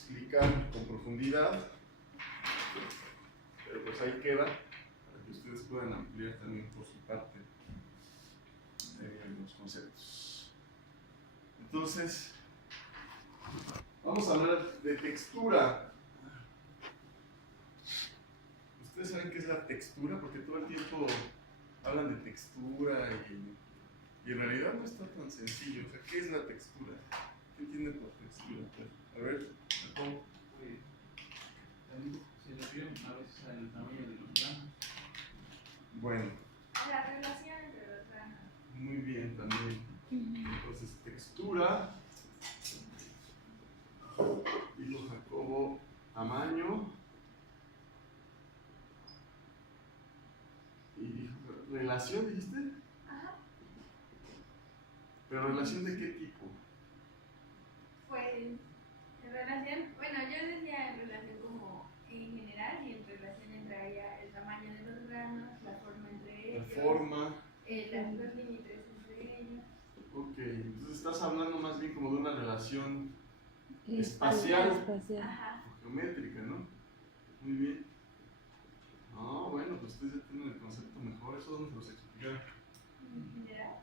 explicar con profundidad, pero pues ahí queda para que ustedes puedan ampliar también por su parte los conceptos. Entonces, vamos a hablar de textura. ¿Ustedes saben qué es la textura? Porque todo el tiempo hablan de textura y en realidad no está tan sencillo. O sea, ¿qué es la textura? ¿Qué entienden por textura? A ver, ¿cómo? Se refiere a veces al tamaño de los granos. Bueno. La relación entre los granos. Muy bien, también. Entonces, textura. Dijo Jacobo, tamaño. Y dijo, ¿relación dijiste? Ajá. ¿Pero relación de qué tipo? Pues, en relación, bueno, yo decía en relación como en general y en relación entraría el tamaño de los granos, la forma entre ellos. La forma. Los límites entre ellos. Ok, entonces estás hablando más bien como de una relación espacial. Ajá. O geométrica, ¿no? Muy bien. No, bueno, pues ustedes ya tienen el concepto mejor, eso dónde se los explicaron. ¿En general?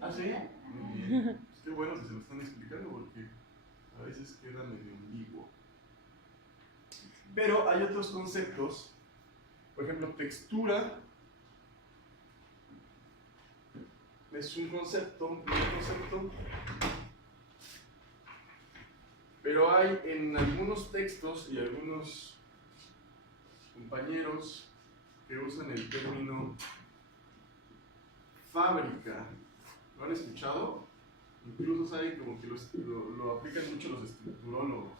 ¿Ah, sí? Muy bien. Pues qué bueno que se lo están explicando porque a veces queda medio ambiguo. Pero hay otros conceptos, por ejemplo, textura es un concepto, pero hay en algunos textos y algunos compañeros que usan el término fábrica. ¿Lo han escuchado? Incluso saben como que lo aplican mucho los estructurólogos.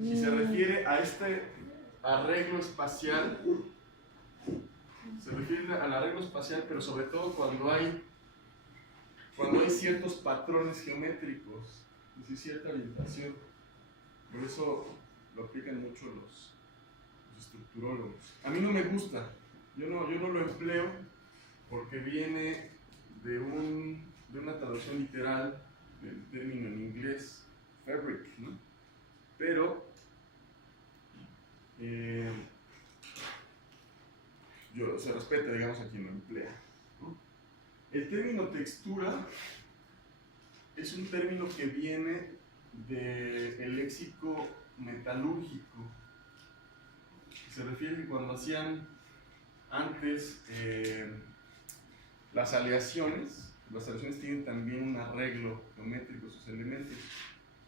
Y se refiere a este arreglo espacial, se refiere al arreglo espacial, pero sobre todo cuando hay ciertos patrones geométricos, es decir, cierta orientación. Por eso lo aplican mucho los estructurólogos. A mí no me gusta, yo no lo empleo porque viene de una traducción literal del término en inglés, fabric, ¿no? Pero se respeta, digamos, a quien lo emplea, ¿no? El término textura es un término que viene del léxico metalúrgico. Se refiere que cuando hacían antes las aleaciones tienen también un arreglo geométrico, sus elementos,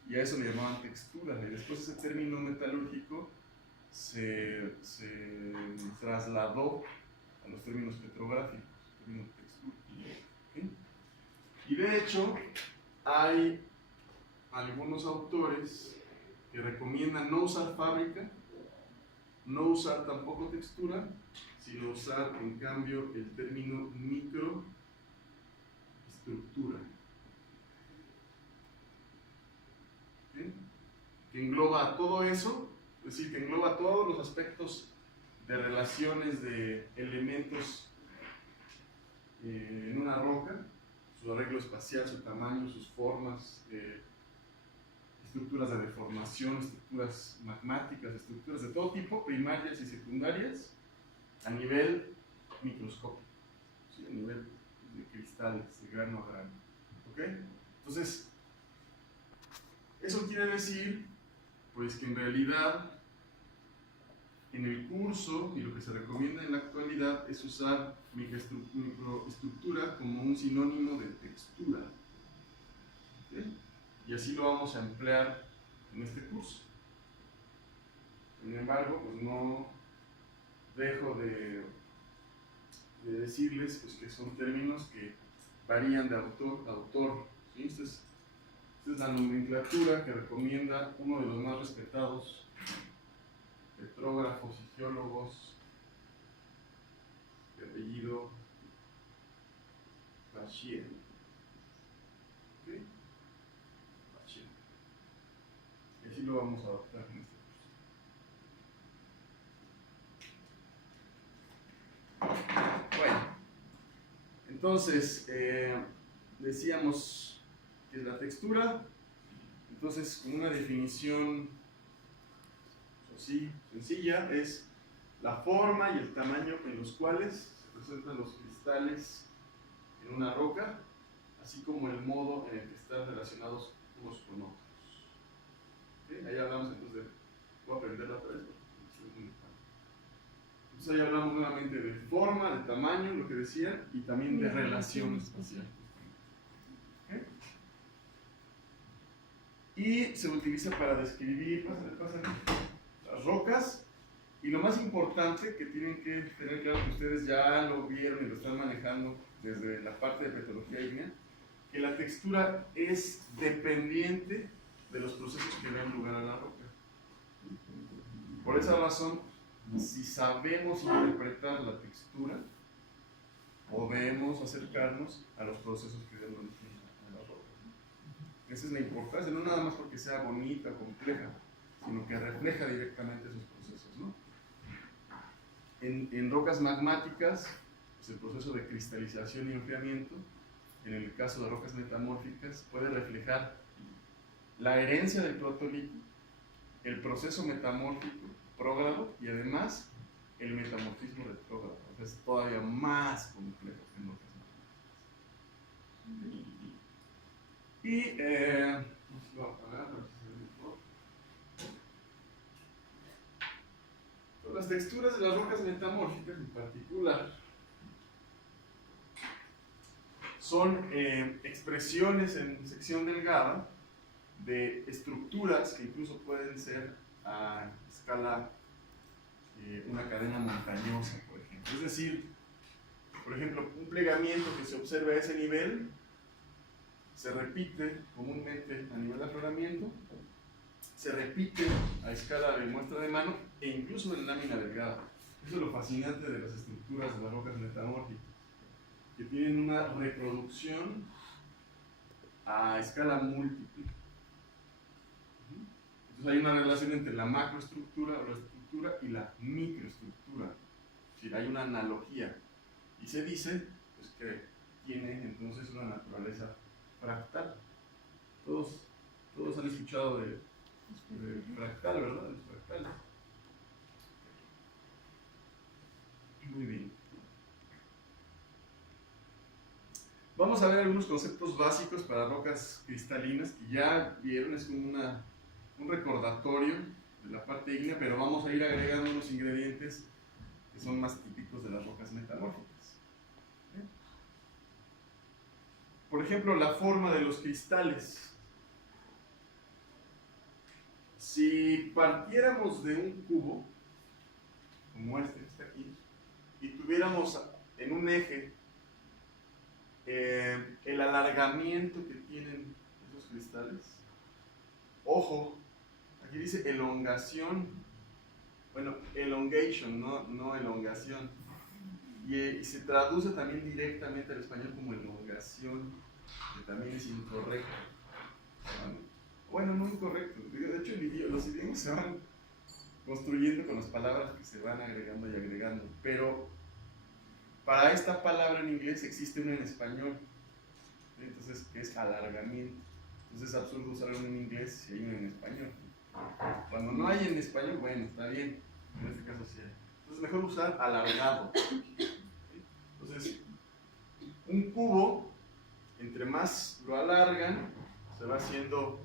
y a eso le llamaban textura. Y después ese término metalúrgico se trasladó a los términos petrográficos, término textura. ¿Okay? Y de hecho, hay algunos autores que recomiendan no usar fábrica, no usar tampoco textura, sino usar en cambio el término microestructura, ¿okay? Que engloba todo eso, es decir, que engloba todos los aspectos de relaciones de elementos en una roca, su arreglo espacial, su tamaño, sus formas, estructuras de deformación, estructuras magmáticas, estructuras de todo tipo, primarias y secundarias, a nivel microscópico, ¿sí? A nivel de cristales, de grano a grano. ¿Ok? Entonces, eso quiere decir, pues, que en realidad, en el curso, y lo que se recomienda en la actualidad, es usar microestructura como un sinónimo de textura. ¿Ok? Y así lo vamos a emplear en este curso. Sin embargo, pues no dejo de decirles pues, que son términos que varían de autor a autor, ¿sí? Esta es la nomenclatura que recomienda uno de los más respetados petrógrafos y geólogos de apellido Bachir. ¿Okay? Y así lo vamos a adaptar en este curso. Bueno, entonces decíamos que es la textura. Entonces, con una definición así sencilla, es la forma y el tamaño en los cuales se presentan los cristales en una roca, así como el modo en el que están relacionados unos con otros. ¿Okay? Ahí hablamos entonces de, voy a aprenderla otra vez porque es muy importante. Entonces ahí hablamos nuevamente de forma, de tamaño, lo que decía, y también de relación espacial. ¿Okay? Y se utiliza para describir las rocas. Y lo más importante que tienen que tener claro, que ustedes ya lo vieron y lo están manejando desde la parte de petrología ígnea, que la textura es dependiente de los procesos que dan lugar a la roca. Por esa razón, si sabemos interpretar la textura, podemos acercarnos a los procesos que dan origen a la roca. Esa es la importancia, no nada más porque sea bonita o compleja, sino que refleja directamente esos procesos, ¿no? En rocas magmáticas, pues el proceso de cristalización y enfriamiento, en el caso de rocas metamórficas, puede reflejar la herencia del protolito, el proceso metamórfico prógrado y además el metamorfismo retrógrado. O sea, es todavía más complejo que en rocas magmáticas. Y no sé si lo voy a apagar para que se vea mejor. Las texturas de las rocas metamórficas en particular son expresiones en sección delgada de estructuras que incluso pueden ser a escala una cadena montañosa, por ejemplo. Es decir, por ejemplo, un plegamiento que se observa a ese nivel se repite comúnmente a nivel de afloramiento, se repite a escala de muestra de mano e incluso en lámina delgada. Eso es lo fascinante de las estructuras de las rocas metamórficas, que tienen una reproducción a escala múltiple. Entonces hay una relación entre la macroestructura o la estructura y la microestructura. Es decir, hay una analogía. Y se dice pues, que tiene entonces una naturaleza fractal. Todos han escuchado de fractal, ¿verdad? De los fractales. Muy bien. Vamos a ver algunos conceptos básicos para rocas cristalinas que ya vieron, es como un recordatorio de la parte ígnea, pero vamos a ir agregando unos ingredientes que son más típicos de las rocas metamórficas. Por ejemplo, la forma de los cristales. Si partiéramos de un cubo, como este que está aquí, y tuviéramos en un eje el alargamiento que tienen esos cristales, ojo, aquí dice elongación, bueno, elongation, no elongación, y se traduce también directamente al español como elongación, que también es incorrecto. Bueno, no incorrecto, de hecho los idiomas se van construyendo con las palabras que se van agregando y agregando, pero para esta palabra en inglés existe una en español, entonces que es alargamiento. Entonces es absurdo usar una en inglés si hay una en español. Cuando no hay en español, bueno, está bien, en este caso sí hay. Entonces mejor usar alargado. Entonces, un cubo, entre más lo alargan, se va haciendo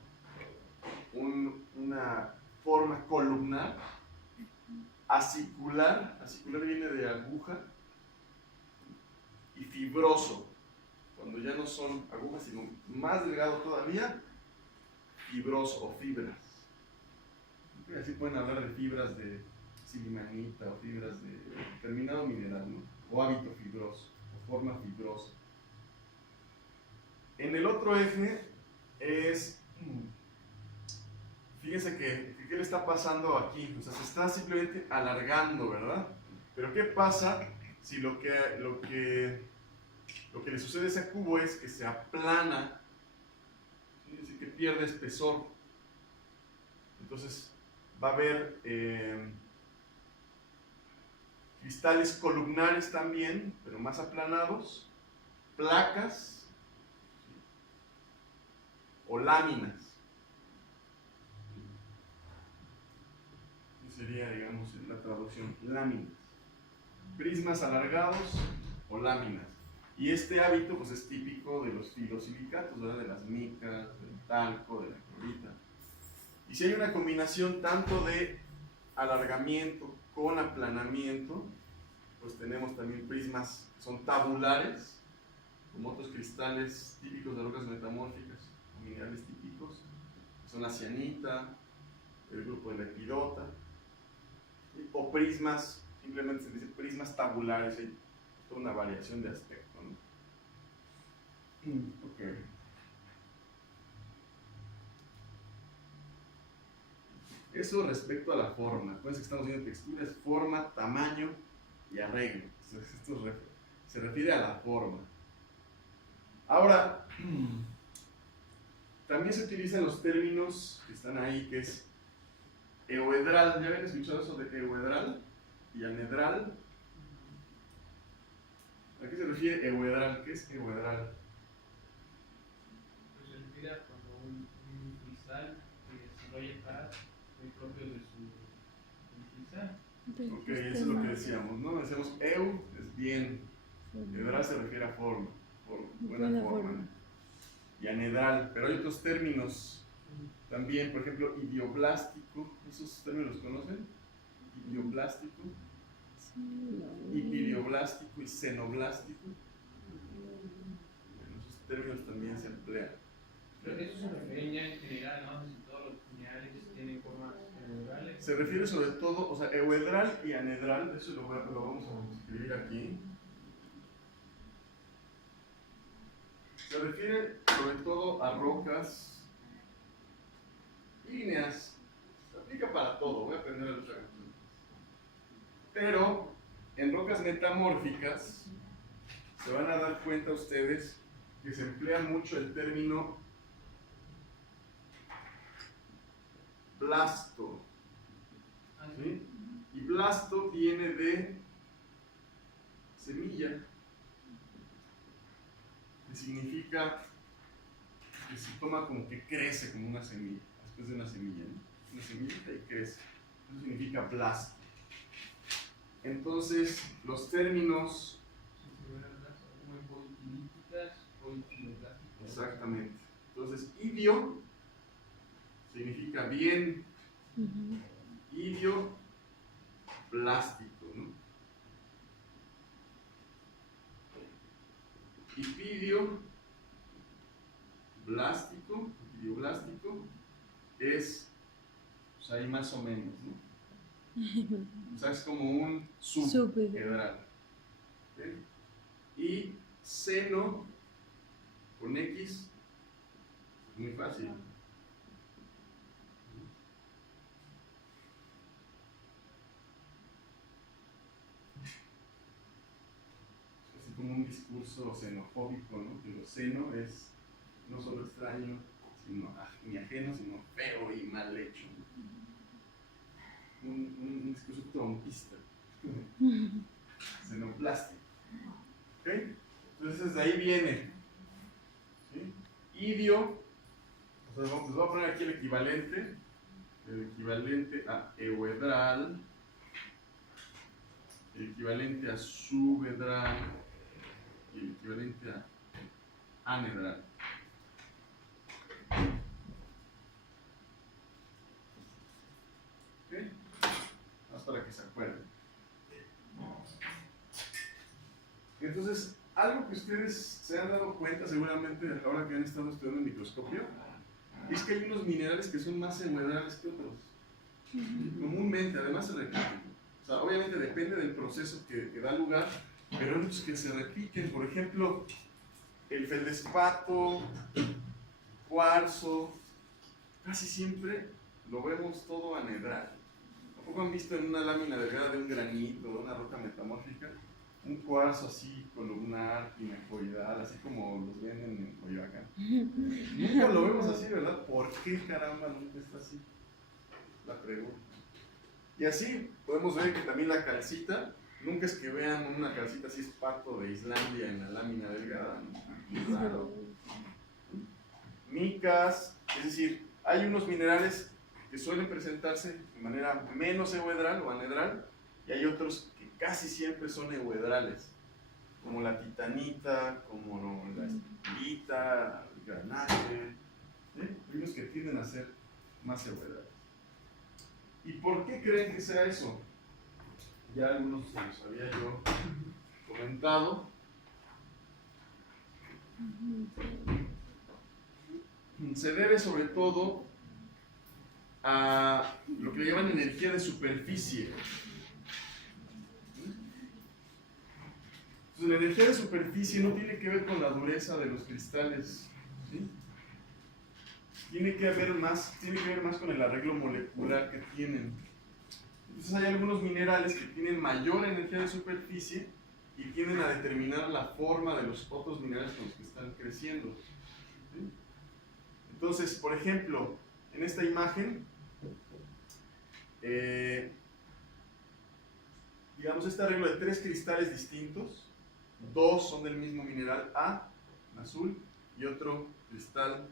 una forma columnar, acicular viene de aguja, y fibroso, cuando ya no son agujas, sino más delgado todavía, fibroso o fibras. Así pueden hablar de fibras de silimanita o fibras de determinado mineral, ¿no? O hábito fibroso, o forma fibrosa. En el otro eje es, fíjense que ¿qué le está pasando aquí? O sea, se está simplemente alargando, ¿verdad? Pero ¿qué pasa si lo que le sucede a ese cubo es que se aplana, ¿sí? Es decir, que pierde espesor? Entonces va a haber cristales columnares también, pero más aplanados, placas, ¿sí? O láminas. sería, digamos, en la traducción, láminas. Prismas alargados o láminas. Y este hábito pues es típico de los filosilicatos, ¿verdad? De las micas, del talco, de la clorita. Y si hay una combinación tanto de alargamiento con aplanamiento, pues tenemos también prismas que son tabulares, como otros cristales típicos de rocas metamórficas, o minerales típicos, que son la cianita, el grupo de la epidota, o prismas, simplemente se dice prismas tabulares, hay toda una variación de aspecto, ¿no? Okay. Eso respecto a la forma. Acuérdense que estamos viendo texturas, forma, tamaño y arreglo. Entonces, esto se refiere a la forma. Ahora, también se utilizan los términos que están ahí, que es euedral. ¿Ya habían escuchado eso de euedral y anedral? ¿A qué se refiere euedral? ¿Qué es euedral? Pues se refiere a cuando un cristal desarrolla caras muy propios de su cristal. Ok, eso es lo que decíamos, ¿no? Decíamos eu es bien, edral se refiere a forma, buena forma, ¿no? Y anedral, pero hay otros términos también, por ejemplo, idioblástico, ¿esos términos los conocen? Idioblástico, ipidioblástico y xenoblástico. Bueno, esos términos también se emplean. Pero eso se refiere ya en general, ¿no? Si todos los minerales tienen formas euedrales. Se refiere sobre todo, o sea, euedral y anedral, eso lo vamos a escribir aquí. Se refiere sobre todo a rocas ígneas. Se aplica para todo, voy a aprender a luchar. Pero en rocas metamórficas se van a dar cuenta ustedes que se emplea mucho el término blasto. ¿Sí? Y blasto viene de semilla, que significa que se toma como que crece como una semilla, después de una semilla, ¿no? Una semillita y crece. Eso significa blasto. Entonces, los términos... Exactamente. Entonces, idio significa bien, idio plástico, ¿no? Ipidio blástico, idioblástico es, pues ahí más o menos, ¿no? O sea, es como un subedral. ¿Okay? Y seno con X, es muy fácil. Es como un discurso xenofóbico, ¿no? Que lo seno es no solo extraño, sino ni ajeno, sino feo y mal hecho. Un discurso trompista. Xenoplástico. ¿Ok? Entonces de ahí viene. ¿Sí? Idio, o sea, les voy a poner aquí el equivalente a euedral, el equivalente a subedral y el equivalente a anedral. ¿Ok? Más para que se acuerden. Entonces, algo que ustedes se han dado cuenta seguramente a la hora que han estado estudiando el microscopio es que hay unos minerales que son más euedrales que otros. Comúnmente, además se repiten. O sea, obviamente depende del proceso que da lugar, pero hay muchos que se repiten. Por ejemplo, el feldespato, cuarzo, casi siempre lo vemos todo anedral. ¿Tampoco han visto en una lámina delgada de un granito, de una roca metamórfica, un cuarzo así columnar, pinecoidal, así como los venden en Coyoacán? Nunca lo vemos así, ¿verdad? ¿Por qué caramba nunca está así? La pregunta. Y así podemos ver que también la calcita, nunca es que vean una calcita así esparto de Islandia en la lámina delgada, ¿no? Claro. Micas, es decir, hay unos minerales que suelen presentarse de manera menos euhedral o anhedral, y hay otros que casi siempre son euhedrales, como la titanita, como la estilita, el granaje. Hay unos que tienden a ser más euhedrales. ¿Y por qué creen que sea eso? Ya algunos se los había yo comentado. Se debe sobre todo a lo que le llaman energía de superficie. Entonces, la energía de superficie no tiene que ver con la dureza de los cristales, ¿sí? Tiene que ver más con el arreglo molecular que tienen. Entonces hay algunos minerales que tienen mayor energía de superficie y tienden a determinar la forma de los otros minerales con los que están creciendo, ¿sí? Entonces, por ejemplo, en esta imagen, digamos este arreglo de 3 cristales distintos, 2 son del mismo mineral A, azul, y otro cristal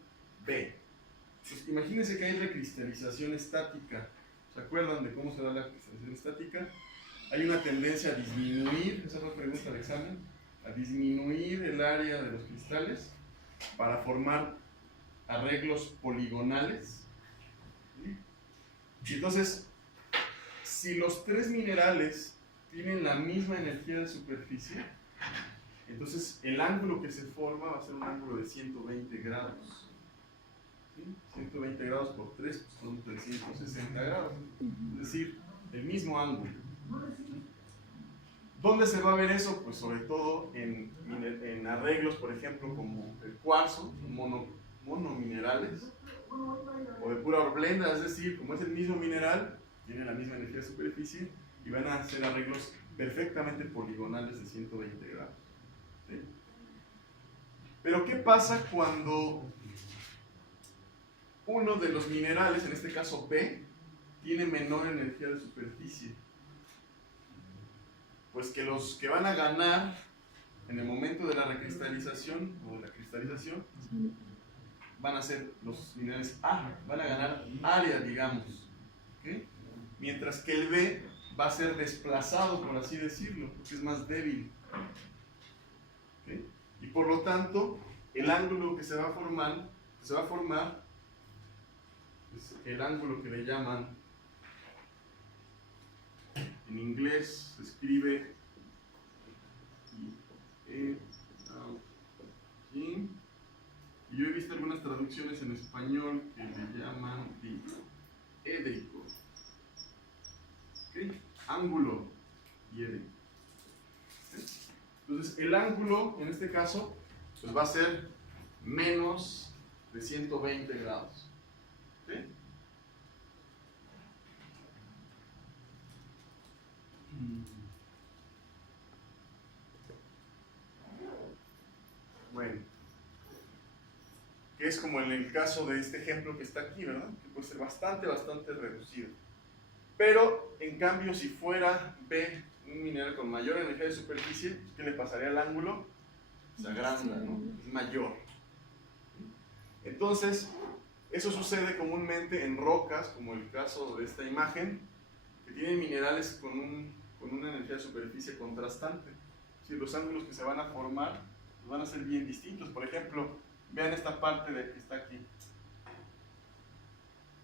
B. Pues imagínense que hay recristalización estática. ¿Se acuerdan de cómo se da la cristalización estática? Hay una tendencia a disminuir, esa es la pregunta del examen, a disminuir el área de los cristales para formar arreglos poligonales. Y entonces, si los 3 minerales tienen la misma energía de superficie, entonces el ángulo que se forma va a ser un ángulo de 120 grados. 120 grados por 3 pues son 360 grados, es decir, el mismo ángulo. ¿Dónde se va a ver eso? Pues sobre todo en arreglos, por ejemplo, como el cuarzo, monominerales, o de pura horblenda, es decir, como es el mismo mineral, tiene la misma energía de superficie, y van a hacer arreglos perfectamente poligonales de 120 grados. ¿Sí? Pero ¿qué pasa cuando uno de los minerales, en este caso B, tiene menor energía de superficie? Pues que los que van a ganar en el momento de la recristalización o de la cristalización van a ser los minerales A, van a ganar área, digamos, ¿okay? Mientras que el B va a ser desplazado, por así decirlo, porque es más débil, ¿okay? Y por lo tanto, el ángulo que se va a formar es el ángulo que le llaman, en inglés se escribe aquí, y yo he visto algunas traducciones en español que le llaman diédrico, ¿okay? Ángulo diédrico. ¿Okay? Entonces el ángulo en este caso pues va a ser menos de 120 grados. ¿Okay? Bueno, que es como en el caso de este ejemplo que está aquí, ¿verdad? Que puede ser bastante reducido. Pero, en cambio, si fuera B un mineral con mayor energía de superficie, ¿qué le pasaría al ángulo? Se agranda, ¿no? Es mayor. Entonces, eso sucede comúnmente en rocas, como el caso de esta imagen, que tienen minerales con una energía de superficie contrastante. Si los ángulos que se van a formar van a ser bien distintos. Por ejemplo, vean esta parte que está aquí.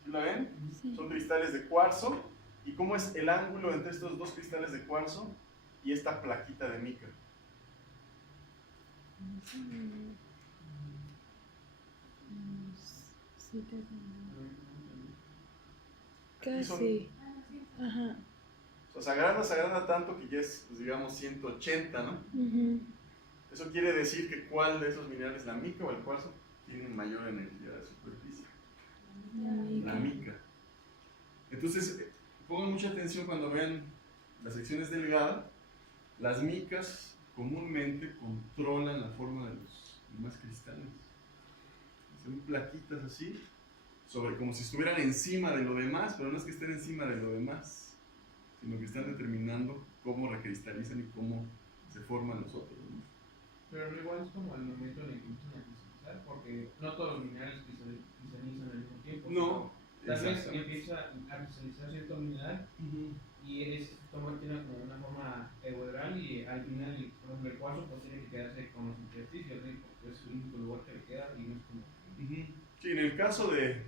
¿Sí la ven? Sí. Son cristales de cuarzo. ¿Y cómo es el ángulo entre estos 2 cristales de cuarzo y esta plaquita de mica? Casi. Ajá. O sea, se agranda tanto que ya es, pues, digamos, 180, ¿no? Eso quiere decir que ¿cuál de esos minerales, la mica o el cuarzo, tiene mayor energía de superficie? La mica. Entonces, pongan mucha atención cuando vean las secciones delgadas. Las micas comúnmente controlan la forma de los demás cristales. Son plaquitas así, como si estuvieran encima de lo demás, pero no es que estén encima de lo demás, sino que están determinando cómo recristalizan y cómo se forman los otros, ¿no? Pero igual es como el momento en el que empiezan a cristalizar, porque no todos los minerales cristalizan al mismo tiempo. No, Tal vez Exacto. empieza a cristalizar cierto mineral y ese toma tiene como una forma euedral y al final, por ejemplo, el cuarzo pues tiene que quedarse con los intersticios, ¿sí? Porque es el único lugar que le queda y no es como... Sí, en el caso de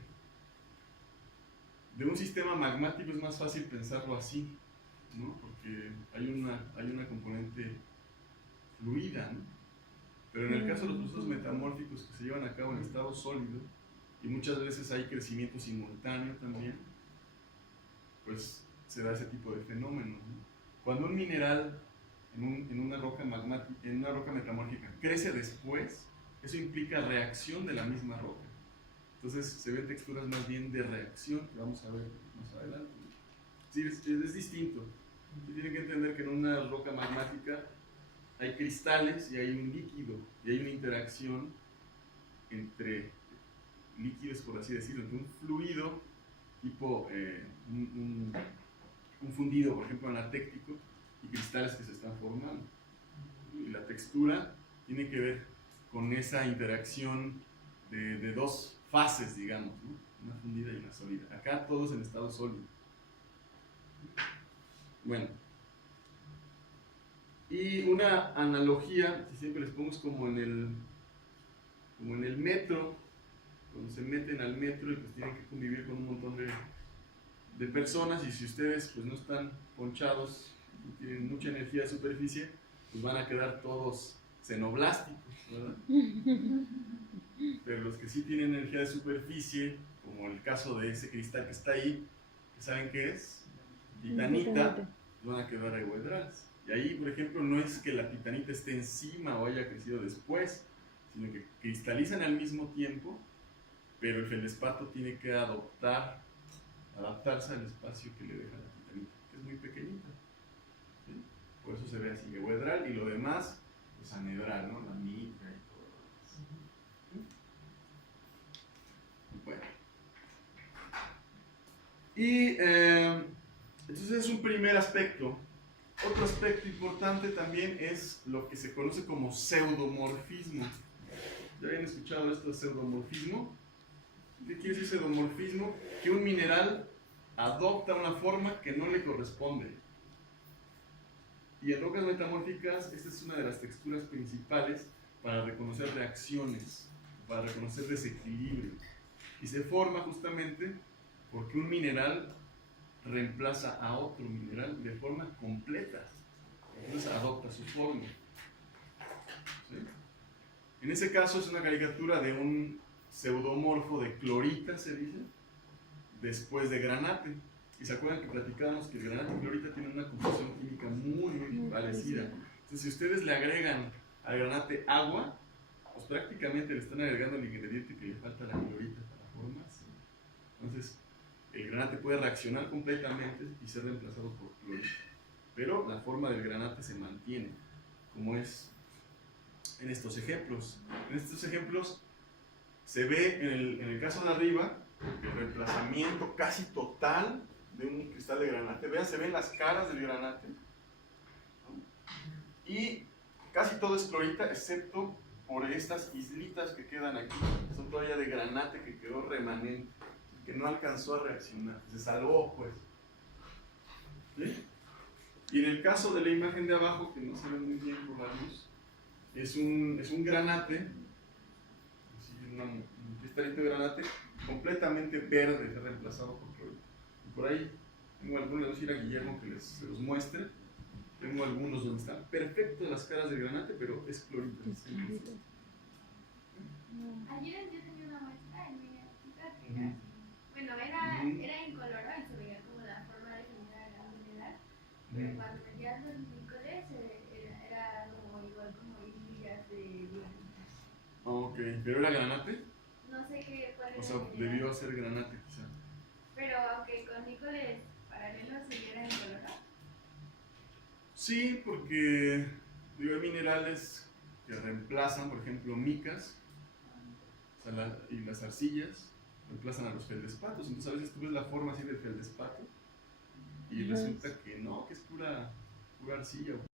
un sistema magmático es más fácil pensarlo así, ¿no? Porque hay una componente fluida, ¿no? Pero en el caso de los procesos metamórficos que se llevan a cabo en estado sólido, y muchas veces hay crecimiento simultáneo también, pues se da ese tipo de fenómenos, ¿no? Cuando un mineral en una roca magmática, en una roca metamórfica crece después, eso implica reacción de la misma roca. Entonces se ven texturas más bien de reacción, que vamos a ver más adelante. Sí, es distinto. Y tienen que entender que en una roca magmática hay cristales y hay un líquido, y hay una interacción entre líquidos, por así decirlo, entre un fluido tipo un fundido, por ejemplo, anatéctico, y cristales que se están formando. Y la textura tiene que ver con esa interacción de dos fases, digamos, ¿no? Una fundida y una sólida. Acá todos en estado sólido. Bueno, y una analogía, si siempre les pongo, es como en el metro, cuando se meten al metro y pues tienen que convivir con un montón de personas, y si ustedes pues no están ponchados y tienen mucha energía de superficie, pues van a quedar todos xenoblásticos, ¿verdad? Pero los que sí tienen energía de superficie, como el caso de ese cristal que está ahí, que saben qué es, titanita, van a quedar euedrals. Y ahí, por ejemplo, no es que la titanita esté encima o haya crecido después, sino que cristalizan al mismo tiempo, pero el feldespato tiene que adaptarse al espacio que le deja la titanita, que es muy pequeñita, ¿sí? Por eso se ve así euedral, y lo demás, pues anedral, ¿no? La mica y todo lo demás. Bueno. Y entonces es un primer aspecto. Otro aspecto importante también es lo que se conoce como pseudomorfismo. ¿Ya habían escuchado esto de pseudomorfismo? ¿Qué quiere decir pseudomorfismo? Que un mineral adopta una forma que no le corresponde. Y en rocas metamórficas, esta es una de las texturas principales para reconocer reacciones, para reconocer desequilibrio. Y se forma justamente porque un mineral reemplaza a otro mineral de forma completa. Entonces adopta su forma. ¿Sí? En ese caso es una caricatura de un pseudomorfo de clorita, se dice, después de granate. Y se acuerdan que platicábamos que el granate y clorita tienen una composición química muy parecida. Entonces, si ustedes le agregan al granate agua, pues prácticamente le están agregando el ingrediente que le falta a la clorita para formarse. Entonces, el granate puede reaccionar completamente y ser reemplazado por clorita. Pero la forma del granate se mantiene, como es en estos ejemplos. En estos ejemplos se ve en el caso de arriba el reemplazamiento casi total de un cristal de granate. Vean, se ven las caras del granate, ¿no? Y casi todo es clorita, excepto por estas islitas que quedan aquí, son todavía de granate que quedó remanente, que no alcanzó a reaccionar, se salvó pues. ¿Sí? Y en el caso de la imagen de abajo, que no se ve muy bien por la luz, es un granate, un cristalito de granate completamente verde, reemplazado por clorita. Y por ahí tengo algunos, les voy a decir a Guillermo que se los muestre. Tengo algunos donde están perfectas las caras del granate, pero es clorita. Ayer yo tenía una muestra en mi universidad que era así. Bueno, era incoloro y se veía como la forma definida de la mineral. Pero cuando metías los nícoles era como igual como hilillas de blanquitas. Ok, ¿pero era granate? No sé cuál era. O sea, la mineral. debió ser granate quizá. Pero aunque con nícoles paralelos se era incoloro. Sí, porque digo, hay minerales que reemplazan, por ejemplo, micas, o sea, y las arcillas reemplazan a los feldespatos. Entonces a veces tú ves la forma así del feldespato y resulta que no, que es pura arcilla.